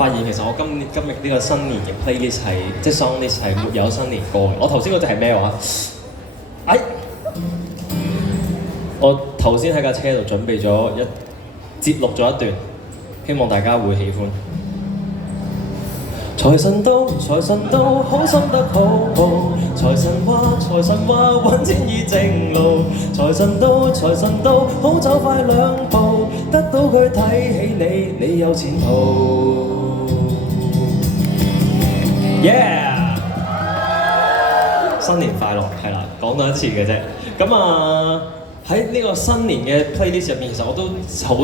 發現其實我今日呢個新年嘅 playlist 係即係 song list 係沒有新年歌嘅。我頭先嗰隻係咩話？我頭先喺架車度準備咗節錄咗一段，希望大家會喜歡。財神到，財神到，好心得好報。財神話，揾錢易正路。財神到，財神到，好走快兩步。得到佢睇起你，你有前途。Yeah！ 新年快樂，係啦，講多一次嘅啫。咁啊〜喺呢個新年嘅 playlist 入面，其實我都好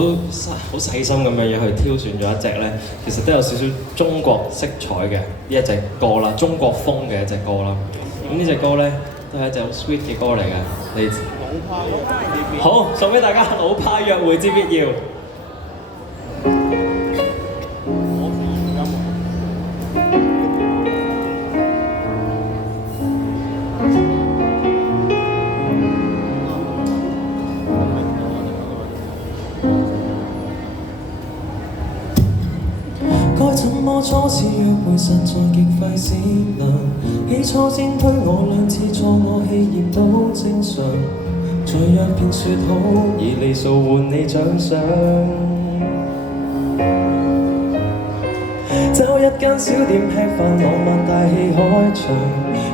細心咁樣去挑選咗一隻咧，其實都有少少中國色彩嘅呢一隻歌啦，中國風嘅一隻歌啦。咁呢隻歌咧都係一隻好 sweet 嘅歌嚟嘅。你好送俾大家，老派約會之必要。初次約會實在極費思量，起初先推我兩次錯，我氣焰都正常。再約便說好，以里數換你獎賞。找一間小店吃飯，浪漫大戲開場，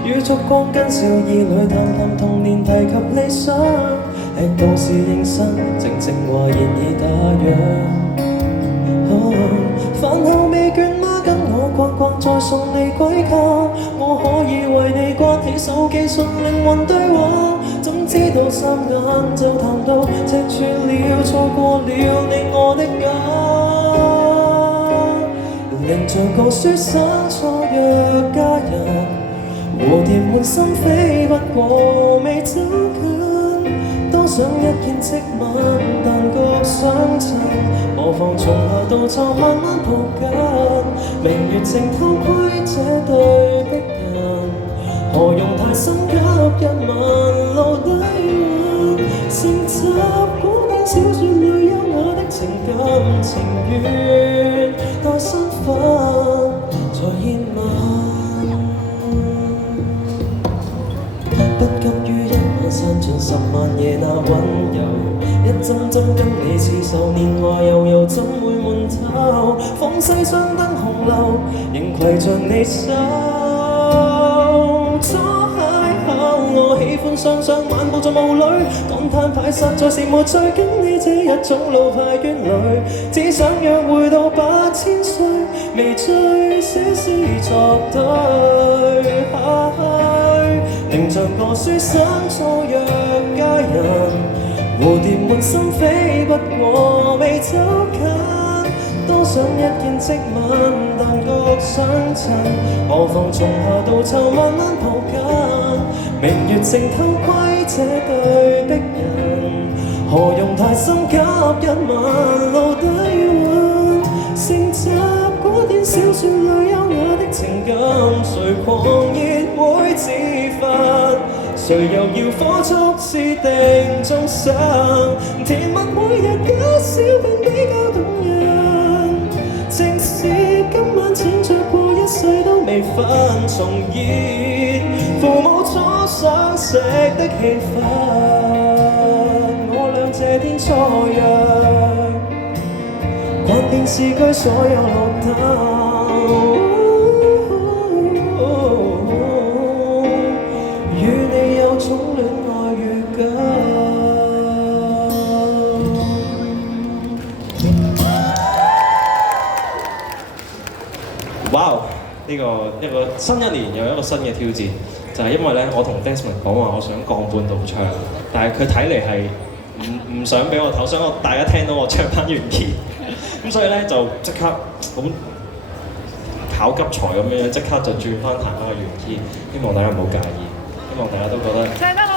與燭光跟笑意裏談談童年，提及理想。吃到侍應生，靜靜話現已打烊。飯後未倦嗎？跟我逛逛，再送你歸家。我可以為你關起手機，順靈魂對話。怎知道霎眼就談到赤柱了，錯過了你我的家。凝像個書生錯約家人，蝴蝶滿心飛，不過未走近。多想一見即吻，但覺相襯。何妨從夏到秋慢慢抱緊，明月靜偷窺這對璧人，何用太心急一吻露底蘊，承襲古典小說裏優雅的情感情願，待身份再獻吻，不急於一晚散盡10萬夜那溫柔。一針針跟你刺繡，年華悠悠怎會悶透？放西雙燈紅樓，仍攜着你手。初邂逅，我喜歡雙雙漫步在霧裏，感嘆牌實在是沒趣，跟你這一種老派怨侶，只想約會到8000歲，微醉寫詩作對。凝像個書生錯約家人。蝴蝶滿心飛，不過未走近。多想一見即吻，但覺相襯。何妨從夏到秋慢慢抱緊，明月靜偷窺這對璧人。何用太心急一吻露底蘊，承襲古典小說裏優雅的情感，誰狂熱會自焚？誰又要火速試定終生？甜蜜每日減少便比較動人，即使今晚淺酌過一世都未分重現父母初相識的氣氛。我倆這天初約，逛遍市區所有路燈。哇！呢個一個新一年有一個新嘅挑戰，就係因為咧，我同 Desmond 講話，我想降半度唱，但係佢睇嚟係唔想俾我唞，想我大家聽到我唱翻原 key，咁所以咧就即刻咁考急才咁樣，即刻就轉翻彈翻個原 key，希望大家唔好介意，希望大家都覺得。